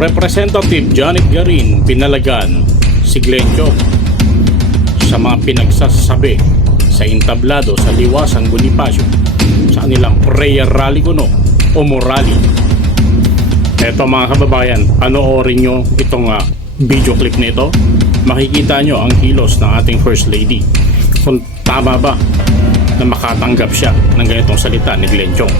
Representative Janet Garin pinalagan si Glenn Chong sa mga pinagsasabi sa entablado sa Liwasang Bonifacio sa kanilang prayer rally kuno o morally. Eto mga kababayan, panoorin nyo itong video clip nito. Makikita nyo ang kilos ng ating First Lady kung tama ba na makatanggap siya ng ganitong salita ni Glenn Chong.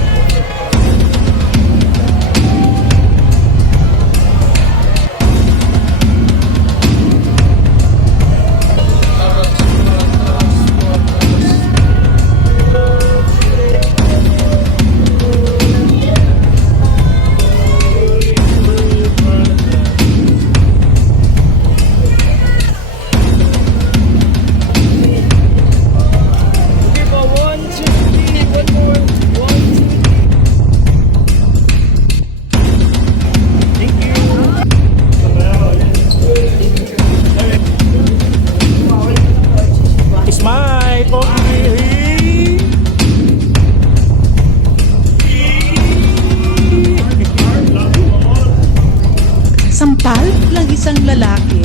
Sampal lang isang lalaki.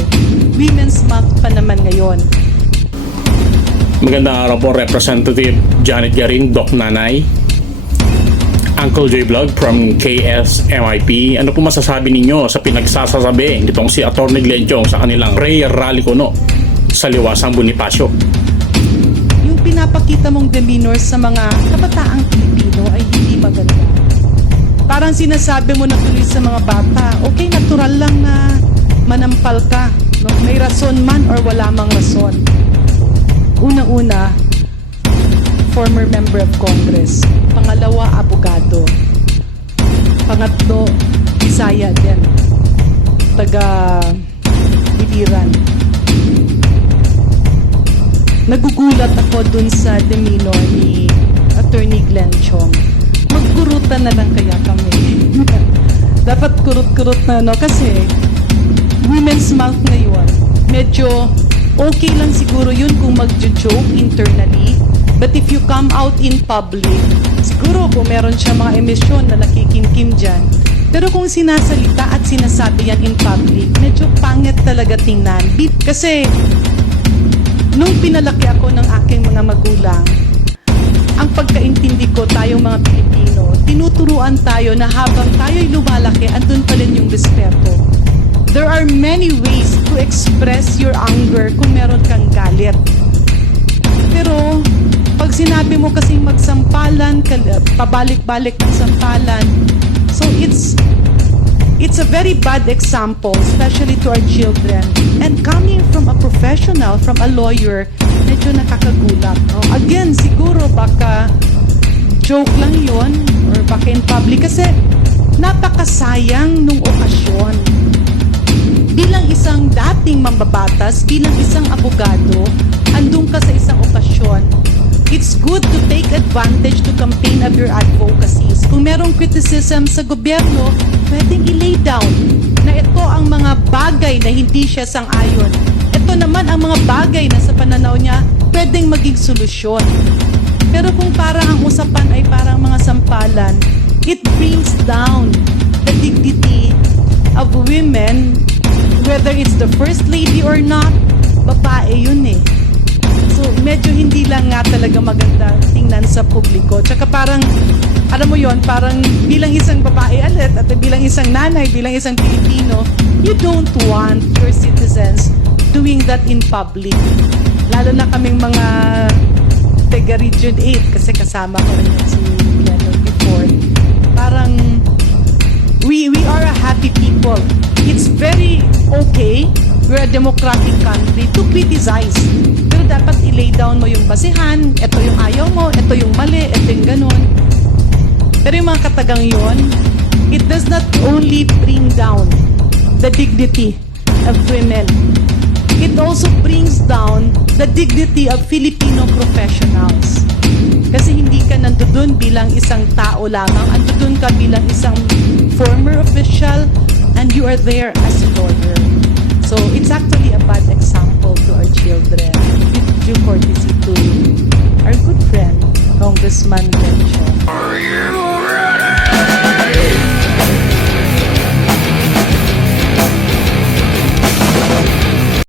Women's Month pa naman ngayon. Magandang araw po, Representative Janet Garin, Doc Nanay, Uncle J Vlog from KSMIP. Ano po masasabi ninyo sa pinagsasasabi nitong si Atty. Glenn Chong sa kanilang prayer rally kuno sa Liwasang Bonifacio? Yung pinapakita mong demeanor sa mga kabataang Pilipino ay hindi maganda. Parang sinasabi mo na tuloy sa mga bata, okay, natural lang na manampal ka. No? May rason man or wala mang rason. Una-una, former member of Congress. Pangalawa, abogado. Pangatlo, Bisaya din. Taga-Biliran. Nagugulat ako dun sa demeanor ni Atty. Glenn Chong. Magkurutan na lang kaya kami. Dapat kurut-kurut na, no? Kasi Women's Month ngayon, medyo okay lang siguro yun kung mag-joke internally. But if you come out in public, siguro kung meron siya mga emisyon na nakikimkim dyan. Pero kung sinasalita at sinasabi yan in public, medyo pangit talaga tingnan. Kasi nung pinalaki ako ng aking mga magulang, ang pagkaintindi ko tayong mga Pilipino, tinuturuan tayo na habang tayo'y lumalaki, andun pa rin yung respeto. There are many ways to express your anger kung meron kang galit. Pero, pag sinabi mo kasing magsampalan, pabalik-balik ng sampalan, so it's a very bad example, especially to our children. And coming from a professional, from a lawyer, medyo nakakagulat. No? Again, siguro baka joke lang yon or baka in public kasi napakasayang nung okasyon. Bilang isang dating mambabatas, bilang isang abogado, andun ka sa isang okasyon, it's good to take advantage to campaign of your advocacies. Kung merong criticism sa gobyerno, pwedeng i-lay down na ito ang mga bagay na hindi siya sang-ayon. Ito naman ang mga bagay na sa pananaw niya pwedeng maging solusyon. Pero kung parang ang usapan ay parang mga sampalan, it brings down the dignity of women, whether it's the First Lady or not, babae yun eh. So medyo hindi lang nga talaga maganda tingnan sa publiko. Tsaka parang, alam mo yon, parang bilang isang babae alit at bilang isang nanay, bilang isang Pilipino, you don't want your citizens doing that in public. Lalo na kaming mga taga Region 8 kasi kasama ko rin si Piano before. Parang we are a happy people. It's very okay, we're a democratic country, to criticize. Pero dapat i-lay down mo yung basihan, ito yung ayaw mo, ito yung mali, ito yung ganun. Pero yung mga katagang yun, it does not only bring down the dignity of women, it also brings down the dignity of Filipino professionals. Kasi hindi ka nandoon bilang isang tao lamang, nandoon ka bilang isang former official, and you are there as a lawyer. So it's actually a bad example to our children. With due courtesy to our good friend, Congressman Glenn Chong.